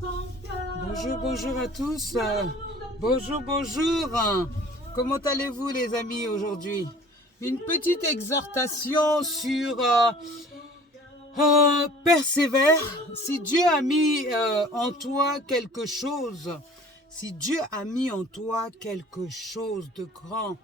Bonjour, bonjour à tous. Bonjour, bonjour. Comment allez-vous les amis aujourd'hui? Une petite exhortation sur persévère. Si Dieu a mis en toi quelque chose, si Dieu a mis en toi quelque chose de grand,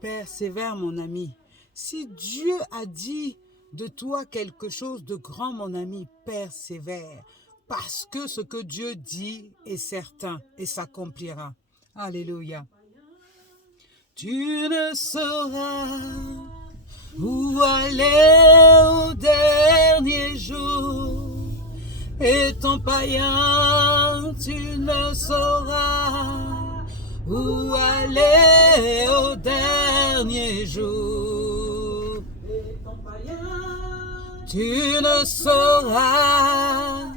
persévère mon ami. Si Dieu a dit de toi quelque chose de grand mon ami, persévère. Parce que ce que Dieu dit est certain et s'accomplira. Alléluia. Tu ne sauras où aller au dernier jour. Et ton païen, tu ne sauras où aller au dernier jour. Et ton païen, tu ne sauras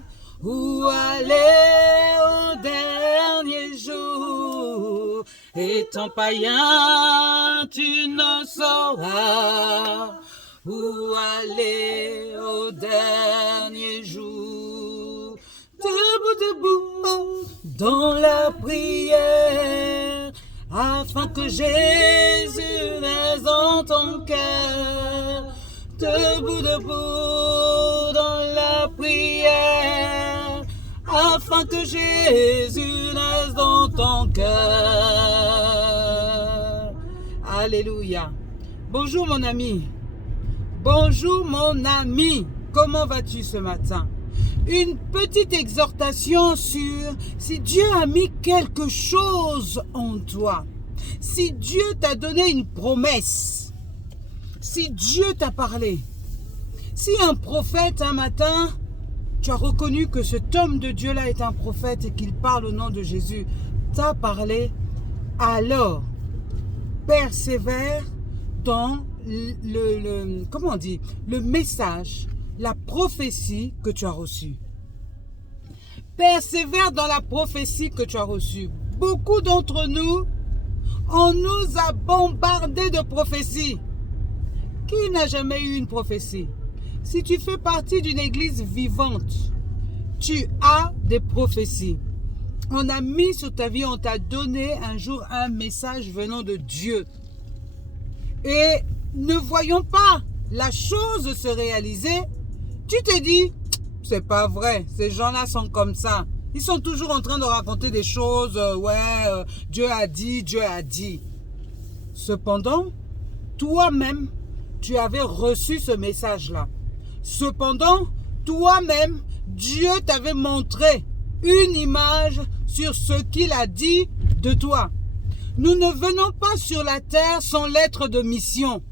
où aller au dernier jour. Et ton païen, tu ne sauras où aller au dernier jour. Debout, debout, dans la prière, afin que Jésus naisse dans ton cœur. Debout, debout, dans la prière, afin que Jésus naisse dans ton cœur. Alléluia. Bonjour mon ami. Bonjour mon ami. Comment vas-tu ce matin? Une petite exhortation sur si Dieu a mis quelque chose en toi. Si Dieu t'a donné une promesse. Si Dieu t'a parlé. Si un prophète un matin, tu as reconnu que cet homme de Dieu-là est un prophète et qu'il parle au nom de Jésus, t'a parlé, alors persévère dans le message, la prophétie que tu as reçue. Persévère dans la prophétie que tu as reçue. Beaucoup d'entre nous, on nous a bombardé de prophéties. Qui n'a jamais eu une prophétie? Si tu fais partie d'une église vivante, tu as des prophéties. On a mis sur ta vie, on t'a donné un jour un message venant de Dieu. Et ne voyons pas la chose se réaliser, tu te dis, c'est pas vrai, ces gens-là sont comme ça. Ils sont toujours en train de raconter des choses, Dieu a dit, Dieu a dit. Cependant, toi-même, tu avais reçu ce message-là. Cependant, toi-même, Dieu t'avait montré une image sur ce qu'il a dit de toi. Nous ne venons pas sur la terre sans lettre de mission.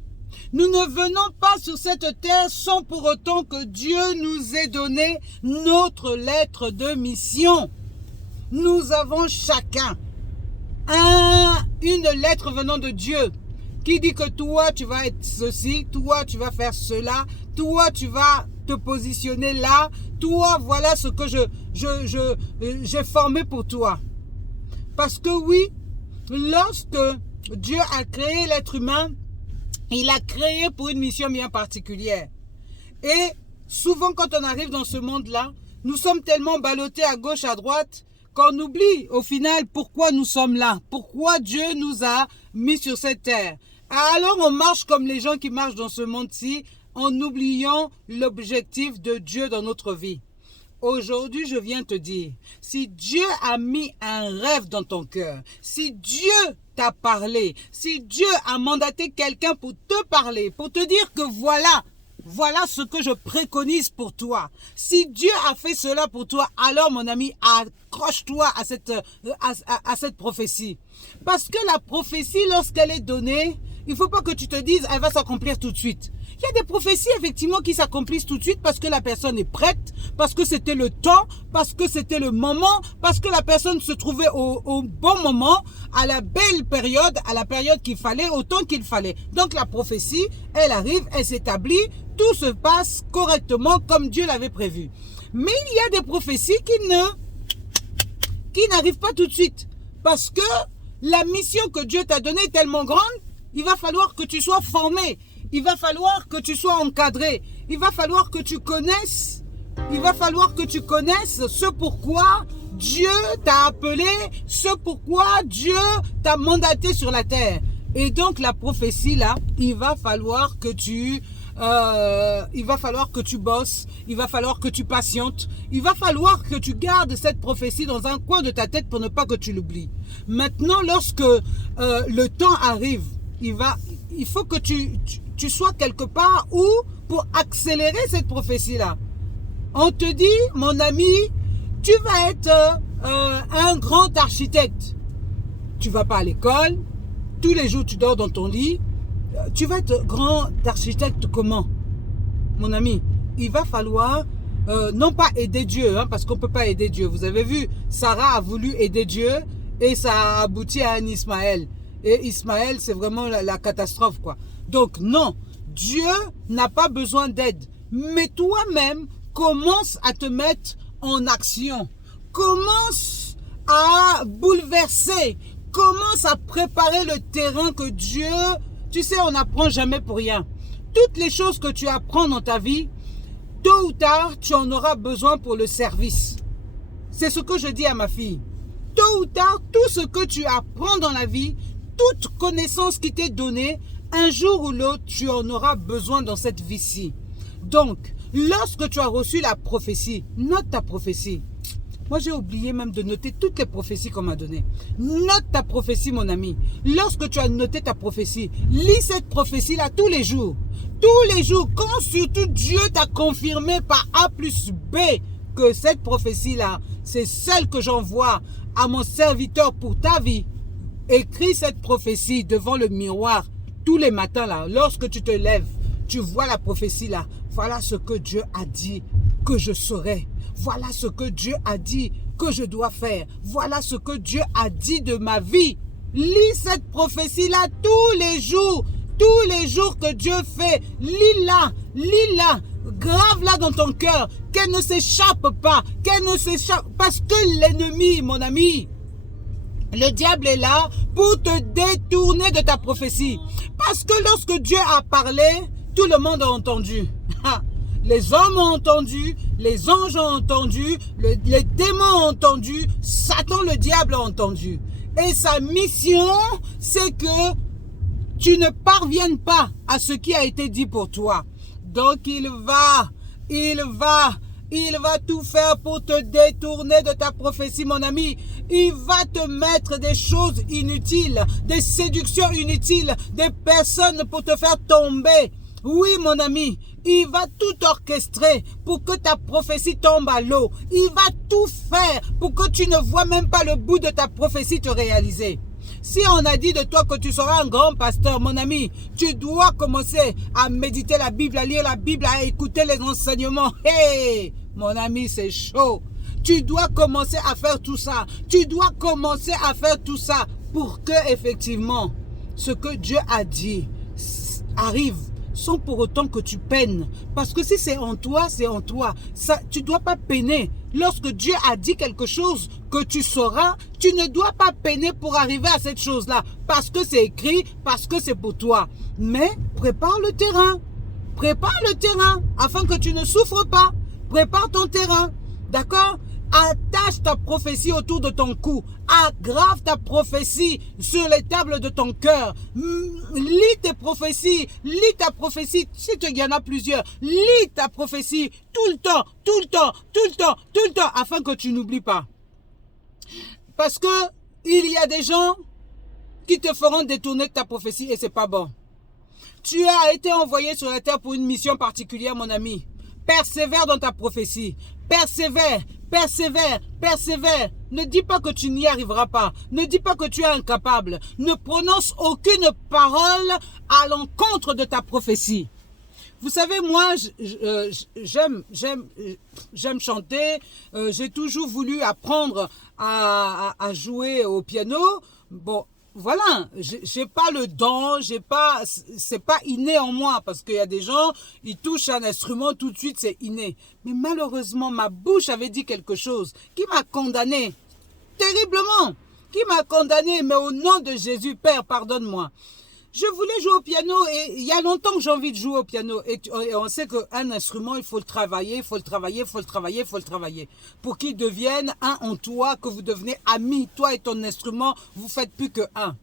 Nous ne venons pas sur cette terre sans pour autant que Dieu nous ait donné notre lettre de mission. Nous avons chacun une lettre venant de Dieu qui dit que toi tu vas être ceci, toi tu vas faire cela, toi tu vas te positionner là, toi voilà ce que j'ai formé pour toi. Parce que oui, lorsque Dieu a créé l'être humain, il a créé pour une mission bien particulière. Et souvent quand on arrive dans ce monde-là, nous sommes tellement ballottés à gauche, à droite, qu'on oublie au final pourquoi nous sommes là, pourquoi Dieu nous a mis sur cette terre. Alors on marche comme les gens qui marchent dans ce monde-ci, en oubliant l'objectif de Dieu dans notre vie. Aujourd'hui, je viens te dire, si Dieu a mis un rêve dans ton cœur, si Dieu t'a parlé, si Dieu a mandaté quelqu'un pour te parler, pour te dire que voilà ce que je préconise pour toi. Si Dieu a fait cela pour toi, alors mon ami, accroche-toi à cette prophétie. Parce que la prophétie, lorsqu'elle est donnée, il ne faut pas que tu te dises, elle va s'accomplir tout de suite. Il y a des prophéties effectivement qui s'accomplissent tout de suite parce que la personne est prête, parce que c'était le temps, parce que c'était le moment, parce que la personne se trouvait au bon moment, à la belle période, à la période qu'il fallait, au temps qu'il fallait. Donc la prophétie, elle arrive, elle s'établit, tout se passe correctement comme Dieu l'avait prévu. Mais il y a des prophéties qui n'arrivent pas tout de suite parce que la mission que Dieu t'a donnée est tellement grande, il va falloir que tu sois formé. Il va falloir que tu sois encadré. Il va falloir que tu connaisses ce pourquoi Dieu t'a appelé, ce pourquoi Dieu t'a mandaté sur la terre. Et donc la prophétie là, il va falloir que tu bosses, il va falloir que tu patientes, il va falloir que tu gardes cette prophétie dans un coin de ta tête pour ne pas que tu l'oublies. Maintenant, lorsque le temps arrive, il faut que tu sois quelque part où pour accélérer cette prophétie-là. On te dit, mon ami, tu vas être un grand architecte. Tu vas pas à l'école, tous les jours tu dors dans ton lit. Tu vas être grand architecte comment, mon ami? Il va falloir non pas aider Dieu, hein, parce qu'on ne peut pas aider Dieu. Vous avez vu, Sarah a voulu aider Dieu et ça a abouti à un Ismaël. Et Ismaël, c'est vraiment la catastrophe, quoi. Donc non, Dieu n'a pas besoin d'aide. Mais toi-même, commence à te mettre en action. Commence à bouleverser. Commence à préparer le terrain que Dieu... Tu sais, on n'apprend jamais pour rien. Toutes les choses que tu apprends dans ta vie, tôt ou tard, tu en auras besoin pour le service. C'est ce que je dis à ma fille. Tôt ou tard, tout ce que tu apprends dans la vie, toute connaissance qui t'est donnée, un jour ou l'autre, tu en auras besoin dans cette vie-ci. Donc, lorsque tu as reçu la prophétie, note ta prophétie. Moi, j'ai oublié même de noter toutes les prophéties qu'on m'a données. Note ta prophétie, mon ami. Lorsque tu as noté ta prophétie, lis cette prophétie-là tous les jours. Tous les jours, quand surtout Dieu t'a confirmé par A plus B que cette prophétie-là, c'est celle que j'envoie à mon serviteur pour ta vie. Écris cette prophétie devant le miroir tous les matins, là. Lorsque tu te lèves, tu vois la prophétie, là. Voilà ce que Dieu a dit que je saurai. Voilà ce que Dieu a dit que je dois faire. Voilà ce que Dieu a dit de ma vie. Lis cette prophétie-là tous les jours. Tous les jours que Dieu fait. Lis-la. Lis-la. Grave-la dans ton cœur. Qu'elle ne s'échappe pas. Qu'elle ne s'échappe. Parce que l'ennemi, mon ami, le diable est là pour te détourner de ta prophétie. Parce que lorsque Dieu a parlé, tout le monde a entendu. Les hommes ont entendu, les anges ont entendu, les démons ont entendu, Satan le diable a entendu. Et sa mission, c'est que tu ne parviennes pas à ce qui a été dit pour toi. Donc il va tout faire pour te détourner de ta prophétie, mon ami. Il va te mettre des choses inutiles, des séductions inutiles, des personnes pour te faire tomber. Oui, mon ami, il va tout orchestrer pour que ta prophétie tombe à l'eau. Il va tout faire pour que tu ne vois même pas le bout de ta prophétie te réaliser. Si on a dit de toi que tu seras un grand pasteur, mon ami, tu dois commencer à méditer la Bible, à lire la Bible, à écouter les enseignements. Hey, mon ami, c'est chaud. Tu dois commencer à faire tout ça. Tu dois commencer à faire tout ça pour que, effectivement, ce que Dieu a dit arrive. Sans pour autant que tu peines. Parce que si c'est en toi, c'est en toi. Ça, tu ne dois pas peiner. Lorsque Dieu a dit quelque chose que tu sauras, tu ne dois pas peiner pour arriver à cette chose-là. Parce que c'est écrit, parce que c'est pour toi. Mais prépare le terrain. Prépare le terrain afin que tu ne souffres pas. Prépare ton terrain. D'accord? Attache ta prophétie autour de ton cou. Aggrave ta prophétie sur les tables de ton cœur. Lis tes prophéties. Lis ta prophétie. Si il y en a plusieurs, lis ta prophétie tout le temps, tout le temps, tout le temps, tout le temps, afin que tu n'oublies pas. Parce que il y a des gens qui te feront détourner de ta prophétie et c'est pas bon. Tu as été envoyé sur la terre pour une mission particulière, mon ami. Persévère dans ta prophétie. Persévère, persévère, persévère. Ne dis pas que tu n'y arriveras pas. Ne dis pas que tu es incapable. Ne prononce aucune parole à l'encontre de ta prophétie. Vous savez, moi, j'aime chanter. J'ai toujours voulu apprendre à jouer au piano. Bon, voilà, j'ai pas le don, c'est pas inné en moi, parce qu'il y a des gens, ils touchent un instrument tout de suite, c'est inné. Mais malheureusement, ma bouche avait dit quelque chose qui m'a condamné, terriblement, qui m'a condamné, mais au nom de Jésus, Père, pardonne-moi. Je voulais jouer au piano et il y a longtemps que j'ai envie de jouer au piano. Et on sait qu'un instrument, il faut le travailler, il faut le travailler, il faut le travailler, il faut le travailler. Pour qu'il devienne un en toi, que vous devenez amis. Toi et ton instrument, vous faites plus que un.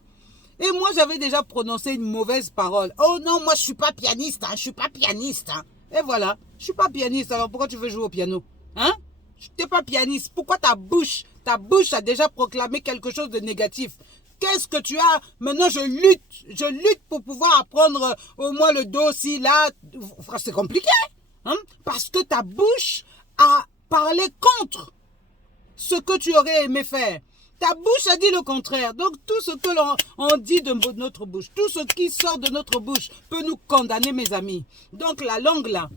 Et moi, j'avais déjà prononcé une mauvaise parole. Oh non, moi, je suis pas pianiste, hein, je suis pas pianiste. Hein. Et voilà, je suis pas pianiste, alors pourquoi tu veux jouer au piano? Hein? Tu n'es pas pianiste. Pourquoi ta bouche a déjà proclamé quelque chose de négatif? Qu'est-ce que tu as? Maintenant, je lutte pour pouvoir apprendre au moins le do, si, là. C'est compliqué, hein? Parce que ta bouche a parlé contre ce que tu aurais aimé faire. Ta bouche a dit le contraire. Donc, tout ce que l'on dit de notre bouche, tout ce qui sort de notre bouche peut nous condamner, mes amis. Donc, la langue là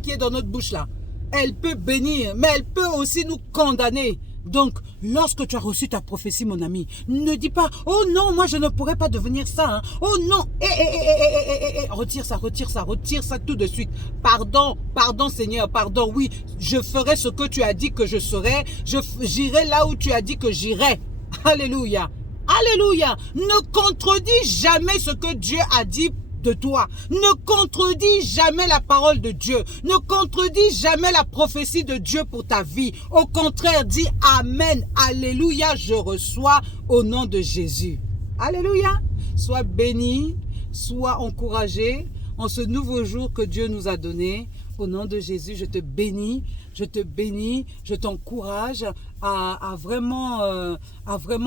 qui est dans notre bouche là, elle peut bénir, mais elle peut aussi nous condamner. Donc, lorsque tu as reçu ta prophétie, mon ami, ne dis pas, oh non, moi je ne pourrais pas devenir ça. Hein. Oh non, retire ça tout de suite. Pardon Seigneur, pardon, oui, je ferai ce que tu as dit que je serai. J'irai là où tu as dit que j'irai. Alléluia. Alléluia. Ne contredis jamais ce que Dieu a dit de toi. Ne contredis jamais la parole de Dieu. Ne contredis jamais la prophétie de Dieu pour ta vie. Au contraire, dis Amen. Alléluia, je reçois au nom de Jésus. Alléluia. Sois béni, sois encouragé en ce nouveau jour que Dieu nous a donné. Au nom de Jésus, je te bénis, je t'encourage à vraiment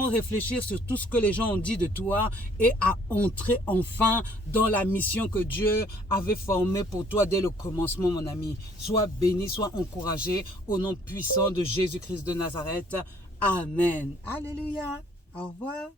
réfléchir sur tout ce que les gens ont dit de toi et à entrer enfin dans la mission que Dieu avait formée pour toi dès le commencement, mon ami. Sois béni, sois encouragé au nom puissant de Jésus-Christ de Nazareth. Amen. Alléluia. Au revoir.